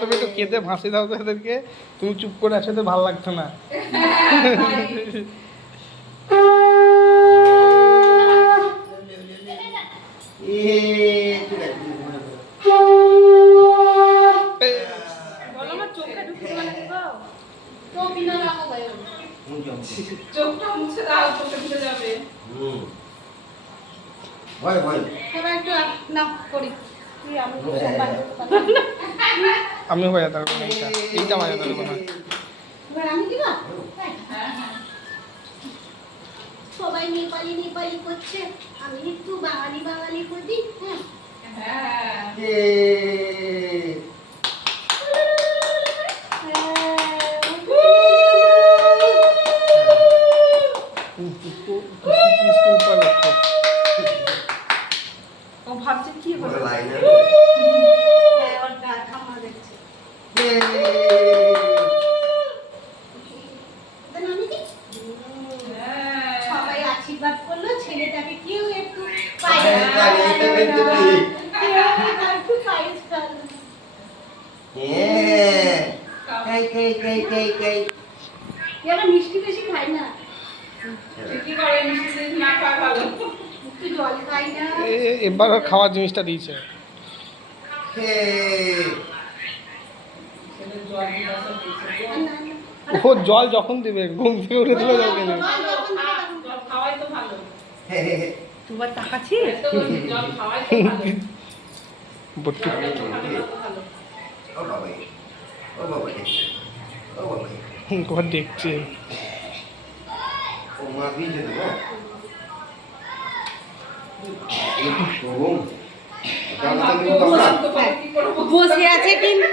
তুমি একটু কেঁদে ফাঁসি দাও তো এদেরকে। তুমি চুপ করে আছো তো ভালো লাগছে না। আমি হয়ে থাকবো না, এইটা বাজে থাকবো না। সবাই নেপালি নেপালি করছে, আমি একটু বাঙালি বাঙালি করি। ও ভাবছে কি হলো, সবাই আশীর্বাদ করলো ছেলেটাকে, কেউ একটু মিষ্টি বেশি খাই না, জল খাই না। এবার খাওয়ার জিনিসটা দিয়েছে। ও জল যখন দিবে, ঘুম থেকে উঠে দিলে জল দেবে। দুবার তাকাচ্ছিস? ঘর দেখছে। বসে আছে কিন্তু